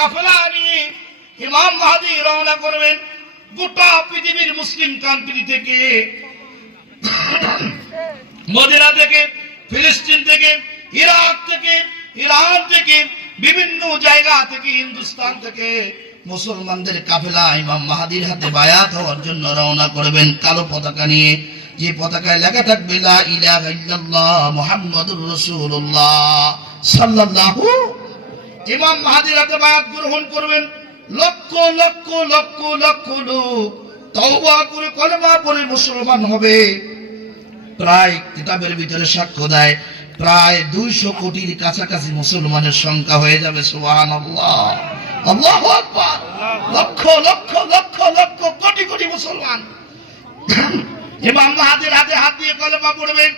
কাফেলা নিয়ে ইমাম মাহদী রওনা করবেন গোটা পৃথিবীর মুসলিম কান্ট্রি থেকে, মদিনা থেকে, ফিলিস্তিন থেকে, ইরাক থেকে, ইরান থেকে, বিভিন্ন জায়গা থেকে, হিন্দুস্তান থেকে মুসলমানদের কাফেলা ইমাম মাহদীর হাতে বায়াত হওয়ার জন্য রওনা করবেন কালো পতাকা নিয়ে, যে পতাকায় লেখা থাকবে লা ইলাহা ইল্লাল্লাহ মুহাম্মাদুর রাসূলুল্লাহ সাল্লাল্লাহু। ইমাম মাহদীর হাতে বায়াত গ্রহণ করবেন লক্ষ লক্ষ লক্ষ লক্ষ লোক তওবা করে কলেমা পড়ে মুসলমান হবে। প্রায় কিতাবের ভিতরে সাক্ষ্য দেয় প্রায় 200 কোটির কাছাকাছি মুসলমানের সংখ্যা হয়ে যাবে। সুবহানাল্লাহ, আল্লাহু আকবার। লক্ষ লক্ষ লক্ষ লক্ষ কোটি কোটি মুসলমান ইমাম মাহদীর হাতে হাত দিয়ে কলেমা পড়বেন।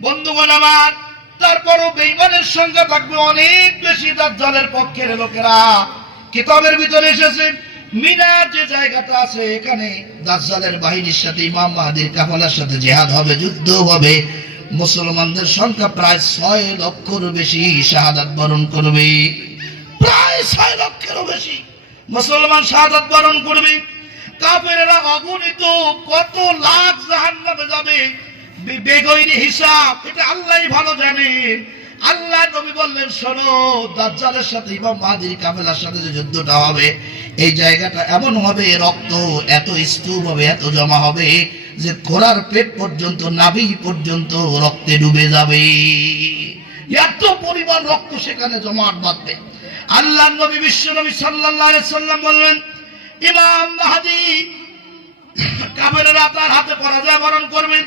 বন্ধুগণ আমার, তারপরও বেঈমানের সংখ্যা থাকবে অনেক বেশি। দাজ্জালের পক্ষের লোকেরা, কিতাবের ভিতরে এসেছে মিনার যে জায়গাটা আছে এখানে দাজ্জালের বাহিনীর সাথে ইমাম মাহদীর কাফেলার সাথে জিহাদ হবে, যুদ্ধ হবে। মুসলমানদের সংখ্যা প্রায় 6 লক্ষের বেশি শাহাদাত বরণ করবে। প্রায় 6 লক্ষেরও বেশি মুসলমান শাহাদাত বরণ করবে। কাফেররা অগণিত কত লাখ জাহান্নামে যাবে বেগৈরি হিসাব, এটা আল্লাহই ভালো জানেন। আল্লাহ নবী বললেন, শোনো, দাজ্জালের সাথে ইমাম মাহদীর কাফেলার সাথে যে যুদ্ধটা হবে এই জায়গাটা এমন হবে, রক্ত এত স্তূপ হবে, এত জমা হবে যে ঘোড়ার পেট পর্যন্ত, নাভি পর্যন্ত রক্তে ডুবে যাবে। এত পরিমাণ রক্ত সেখানে জমাট বাঁধবে। আল্লাহ নবী বিশ্ব নবী সাল্লাল্লাহু আলাইহি সাল্লাম বললেন, ইমাম মাহদী কাফেররা তার হাতে পরাজয় বরণ করবে।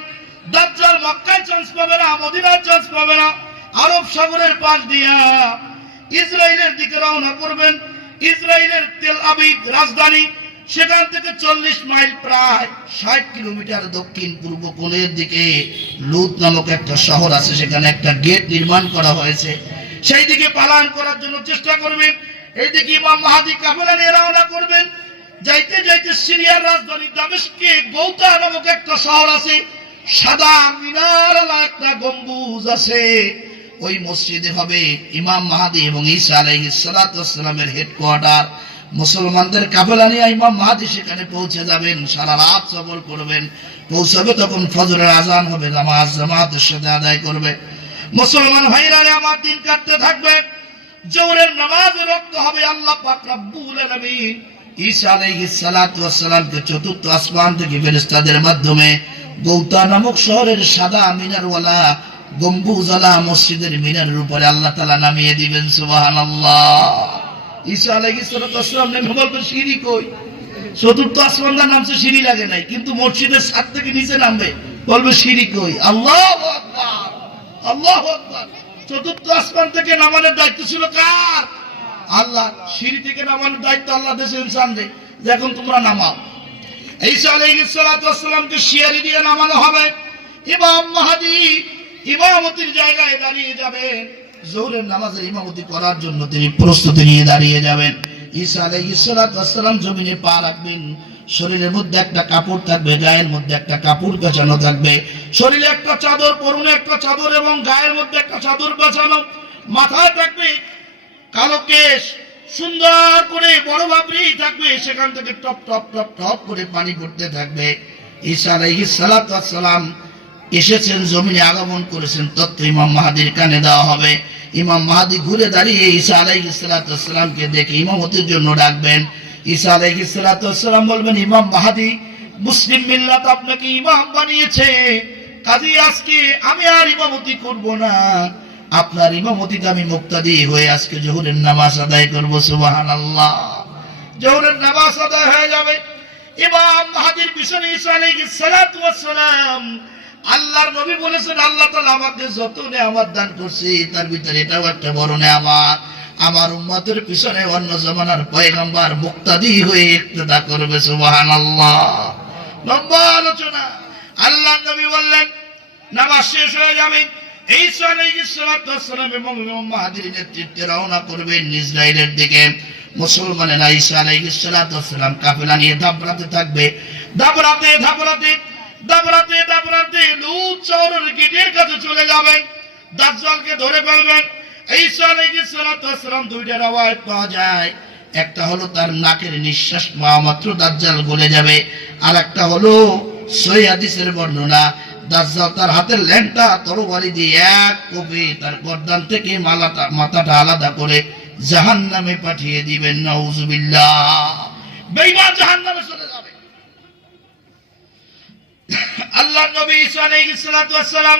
দাজ্জাল মক্কায় চান্স পাবে না, মদিনায় চান্স পাবে না। আরব সাগরের পাশ দিয়া ইসরায়েলের দিকে রওনা করবেন। ইসরায়েলের তেল আবিব রাজধানী, সেখান থেকে 40 মাইল প্রায় 60 কিলোমিটার দক্ষিণ পূর্ব কোণের দিকে লুত নামক একটা শহর আছে, সেখানে একটা গেট নির্মাণ করা হয়েছে। সেই দিকে পালায়ন করার জন্য চেষ্টা করবেন। এইদিকে ইমাম মাহদী কাফেলা নিয়ে রওনা করবেন। যাইতে যাইতে সিরিয়ার রাজধানী দামেস্কে গৌতা নামক একটা শহর আছে, সাদা মিনারওয়ালা একটা গম্বুজ আছে। ওই মসজিদে হবে ইমাম মাহদী এবং ঈসা আলাইহিস সালাতু ওয়াস সালামের হেডকোয়ার্টার। মুসলমানদের কাফেলা নিয়ে ইমাম মাহদী সেখানে পৌঁছে যাবেন, সারা রাত সফর করবেন। পৌঁছাবে তখন ফজরের আজান হবে, নামাজ জামাতের সাথে আদায় করবে। মুসলমান ভাইরা আমার দিন কাটতে থাকবে, জোহরের নামাজে রক্ত হবে। আল্লাহ পাক রব্বুল আলামিন ঈসা আলাইহিস সালাতু ওয়াস সালামকে চতুর্থ আসমান থেকে ফেরেশতাদের মাধ্যমে গৌতা নামক শহরের সাদা মিনারওয়ালা গম্বুজওয়ালা মসজিদের মিনারের উপরে আল্লাহ তাআলা নামিয়ে দিবেন। সুবহানাল্লাহ। ঈসা আলাইহিস সালাতু ওয়াস সালাম নেমে বলবেন, সিঁড়ি কই? চতুর্থ আসমানটার নামছে, সিঁড়ি লাগে নাই, কিন্তু মসজিদের ছাদ থেকে নিচে নামবে, বলবে সিঁড়ি কই? আল্লাহু আকবার, আল্লাহু আকবার। চতুর্থ আসমান থেকে নামানোর দায়িত্ব ছিল কার? আল্লাহ। সিঁড়ি থেকে নামানোর দায়িত্ব আল্লাহ দেশে ইনসানরে, যে এখন তোমরা নামাও। ঈসা আলাইহিস সালাতু ওয়াস সালামকে সিঁড়ি দিয়ে নামানো হবে। ইমাম মাহদী ইমামতির জায়গায় দাঁড়িয়ে যাবেন। যোহরের নামাজের ইমামতি করার জন্য তিনি প্রস্তুতি নিয়ে দাঁড়িয়ে যাবেন। ঈসা আলাইহিস সালাতু ওয়াস সালাম জমিনে পা রাখবেন। শরীরের মধ্যে একটা কাপড় থাকবে, গায়ের মধ্যে একটা কাপড় পেঁচানো থাকবে। শরীরে একটা চাদর, পরনে একটা চাদর এবং গায়ের মধ্যে একটা চাদর পেঁচানো। মাথায় থাকবে কালো কেশ, সুন্দর করে বড় বাবরি থাকবে, সেখান থেকে টপ টপ টপ টপ করে পানি পড়তে থাকবে। ঈসা আলাইহিস সালাতু ওয়াস সালাম এসেছেন, জমিনে আগমন করেছেন, তথ্য ইমাম মাহদীর কানে দেওয়া হবে। ইমাম মাহদী ঘুরে দাঁড়িয়ে ঈসা আলাইহিস সালাতু ওয়াস সালামকে দেখে ইমামতির জন্য ডাকবেন। ঈসা আলাইহিস সালাতু ওয়াস সালাম বলবেন, ইমাম মাহদী, মুসলিম মিল্লাত আপনাকে ইমাম বানিয়েছে, কাজী আজকে আমি আর ইমামতি করব না, আপনার ইমামতিতে আমি মুক্তাদি হয়ে আজকে যোহরের নামাজ আদায় করব। সুবহানাল্লাহ। যোহরের নামাজ আদায় হয়ে যাবে। ইমাম মাহদীর পিছনে ঈসা আলাইহিস সালাতু ওয়াস সালাম। আল্লাহর নবী বলেছেন, আল্লাহ তাআলা আমাকে যত নেয়ামত দান করছে তার ভিতরে এটাও একটা বড় নেয়ামত। আমার উম্মতের পিছনে অন্য জামানার পয়গম্বর মুক্তাদি হয়ে ইক্তেদা করবে। সুবহানাল্লাহ। লম্বা আলোচনা। আল্লাহর নবী বললেন, নামাজ শেষ হয়ে যাবে, ঈসা আলাইহিস সালাতু ওয়াস সালাম এবং ইমাম মাহদীর নেতৃত্বে রওনা করবেন ইসরায়েলের দিকে। মুসলমানেরা ঈসা আলাইহিস সালাতু ওয়াস সালাম কাফেলা নিয়ে দাবরাতে থাকবে। দাবরাতে দাবরাতে দাবরাতে দাবরাতে লুত শহরের গেটের কাছে চলে যাবেন। দাজ্জালকে ধরে ফেলবেন। ঈসা আলাইহিস সালাতু ওয়াস সালাম দুইটা রওয়ায়াত পাওয়া যায়। একটা হলো তার নাকের নিঃশ্বাস মাত্র দাজ্জাল গলে যাবে, আর একটা হলো সহিহ হাদিসের বর্ণনা, দাজ্জাল তার হাতের ল্যাংটা তরবারি দিয়ে এক কোপে তার গর্দান থেকে মাথাটা আলাদা করে জাহান্নামে পাঠিয়ে দিবেন। নাউজুবিল্লাহ। বেঈমান জাহান্নামে চলে যাবে। আল্লাহর নবী ঈসা আলাইহিস সালাতু ওয়াস সালাম